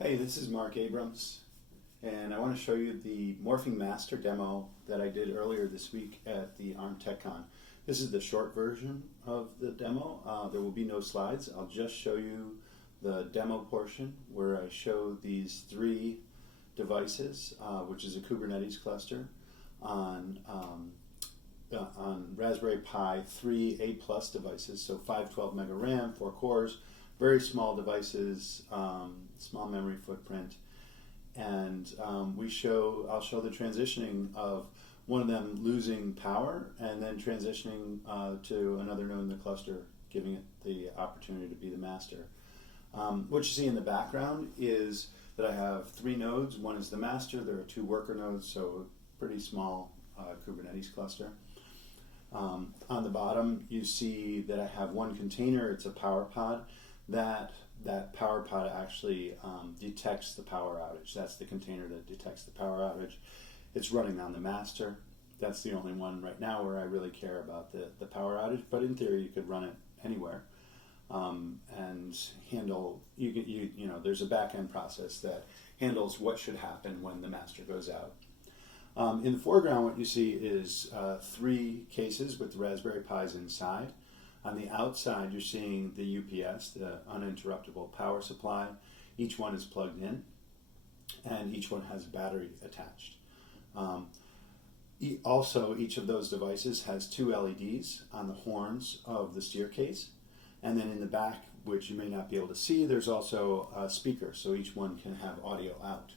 Hey, this is Mark Abrams, and I want to show you the Morphing Master demo that I did earlier this week at the ARM TechCon. This is the short version of the demo. There will be no slides. I'll just show you the demo portion where I show these three devices, which is a Kubernetes cluster on Raspberry Pi 3 A+ devices, so 512 mega RAM, 4 cores, very small devices, small memory footprint, and I'll show the transitioning of one of them losing power and then transitioning to another node in the cluster, giving it the opportunity to be the master. What you see in the background is that I have three nodes. One is the master. There are two worker nodes, so a pretty small Kubernetes cluster. On the bottom, you see that I have one container. It's a power pod. That power pod actually detects the power outage. That's the container that detects the power outage. It's running on the master. That's the only one right now where I really care about the power outage, but in theory you could run it anywhere and handle, there's a back-end process that handles what should happen when the master goes out. In the foreground, what you see is three cases with the Raspberry Pis inside. On the outside, you're seeing the UPS, the uninterruptible power supply. Each one is plugged in, and each one has a battery attached. Also, each of those devices has two LEDs on the horns of the steer case. And then in the back, which you may not be able to see, there's also a speaker, so each one can have audio out.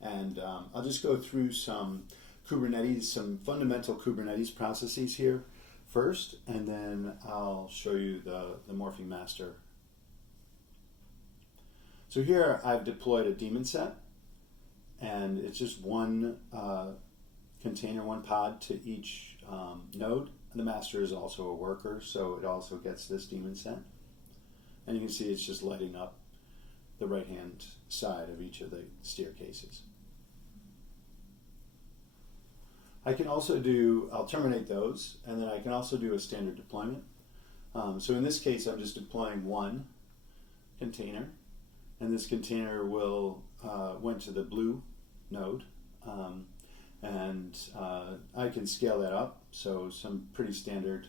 And I'll just go through some fundamental Kubernetes processes here first, and then I'll show you the Morphing Master. So here I've deployed a daemon set, and it's just one container, one pod to each node. And the master is also a worker, so it also gets this daemon set. And you can see it's just lighting up the right-hand side of each of the steer cases. I'll terminate those, and then I can also do a standard deployment. So in this case, I'm just deploying one container, and this container went to the blue node, and I can scale that up, so some pretty standard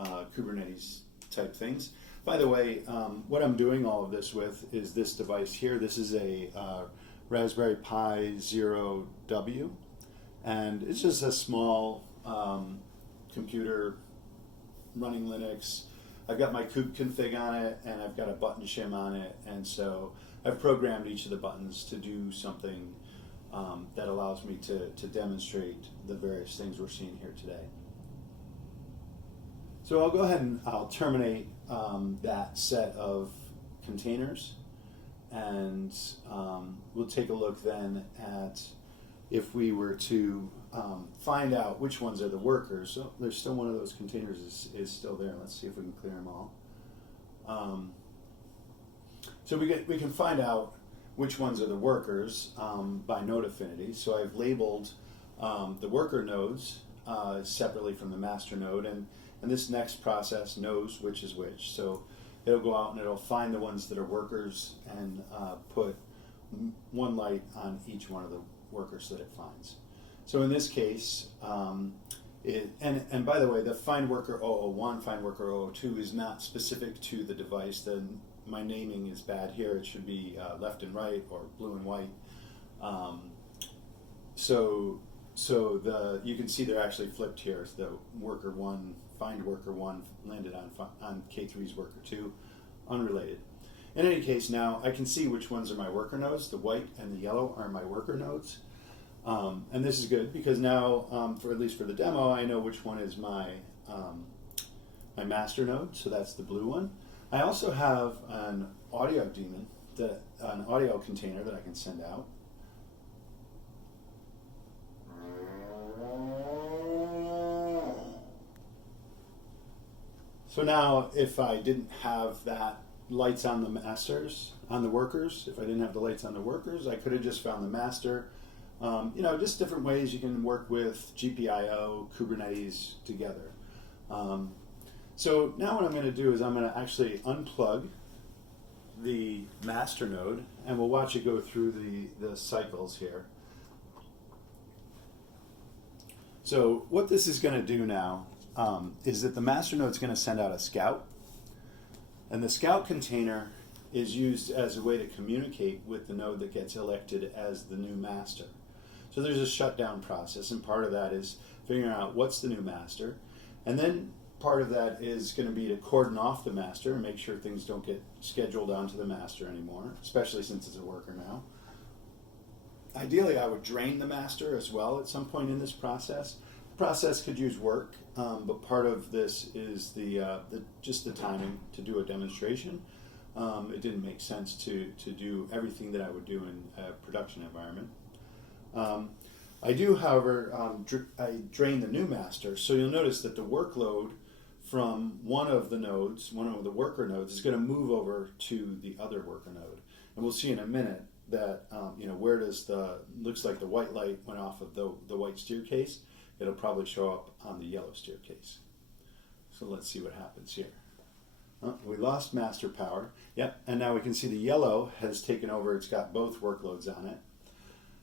Kubernetes type things. By the way, what I'm doing all of this with is this device here. This is a Raspberry Pi 0W. And it's just a small computer running Linux. I've got my kube config on it, and I've got a button shim on it, and so I've programmed each of the buttons to do something that allows me to demonstrate the various things we're seeing here today. So I'll go ahead and I'll terminate that set of containers, and we'll take a look then at if we were to find out which ones are the workers. So there's still one of those containers is still there. Let's see if we can clear them all. So we can find out which ones are the workers by node affinity. So I've labeled the worker nodes separately from the master node, and this next process knows which is which. So it'll go out and it'll find the ones that are workers and put one light on each one of the workers that it finds. So in this case, and by the way, the find worker 001, find worker 002 is not specific to the device. My naming is bad here. It should be left and right or blue and white. So you can see they're actually flipped here. So the worker 1, find worker 1 landed on K3's worker 2, unrelated. In any case, now I can see which ones are my worker nodes. The white and the yellow are my worker nodes. And this is good because now, at least for the demo, I know which one is my master node, so that's the blue one. I also have an audio daemon, an audio container that I can send out. So now, if I didn't have that lights on the masters, on the workers, if I didn't have the lights on the workers, I could have just found the master. Just different ways you can work with GPIO, Kubernetes together. So now what I'm going to do is I'm going to actually unplug the master node, and we'll watch it go through the cycles here. So what this is going to do now is that the master node is going to send out a scout, and the scout container is used as a way to communicate with the node that gets elected as the new master. So there's a shutdown process, and part of that is figuring out what's the new master, and then part of that is going to be to cordon off the master and make sure things don't get scheduled onto the master anymore, especially since it's a worker now. Ideally, I would drain the master as well at some point in this process. The process could use work, but part of this is just the timing to do a demonstration. It didn't make sense to do everything that I would do in a production environment. I do, however, I drain the new master, so you'll notice that the workload from one of the nodes, one of the worker nodes, is going to move over to the other worker node. And we'll see in a minute that, where does looks like the white light went off of the white steer case. It'll probably show up on the yellow steer case. So let's see what happens here. We lost master power. Yep, and now we can see the yellow has taken over. It's got both workloads on it.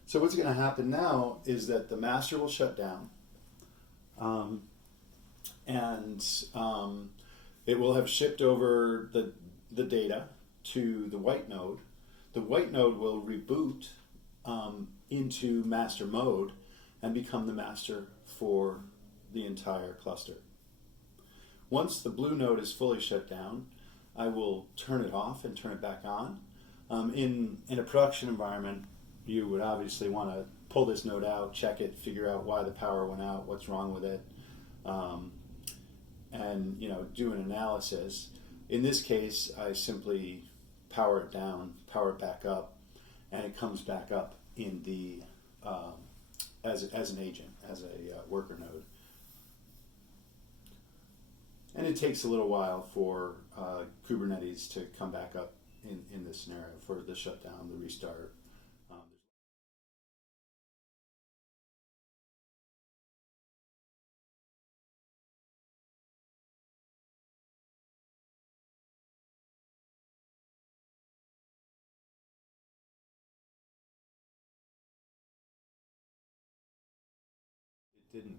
So what's going to happen now is that the master will shut down, and it will have shipped over the data to the white node. The white node will reboot into master mode and become the master for the entire cluster. Once the blue node is fully shut down, I will turn it off and turn it back on. In a production environment, you would obviously want to pull this node out, check it, figure out why the power went out, what's wrong with it, and do an analysis. In this case, I simply power it down, power it back up, and it comes back up in the as an agent, as a worker node. And it takes a little while for Kubernetes to come back up in this scenario, for the shutdown, the restart. It didn't.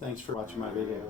Thanks for watching my video.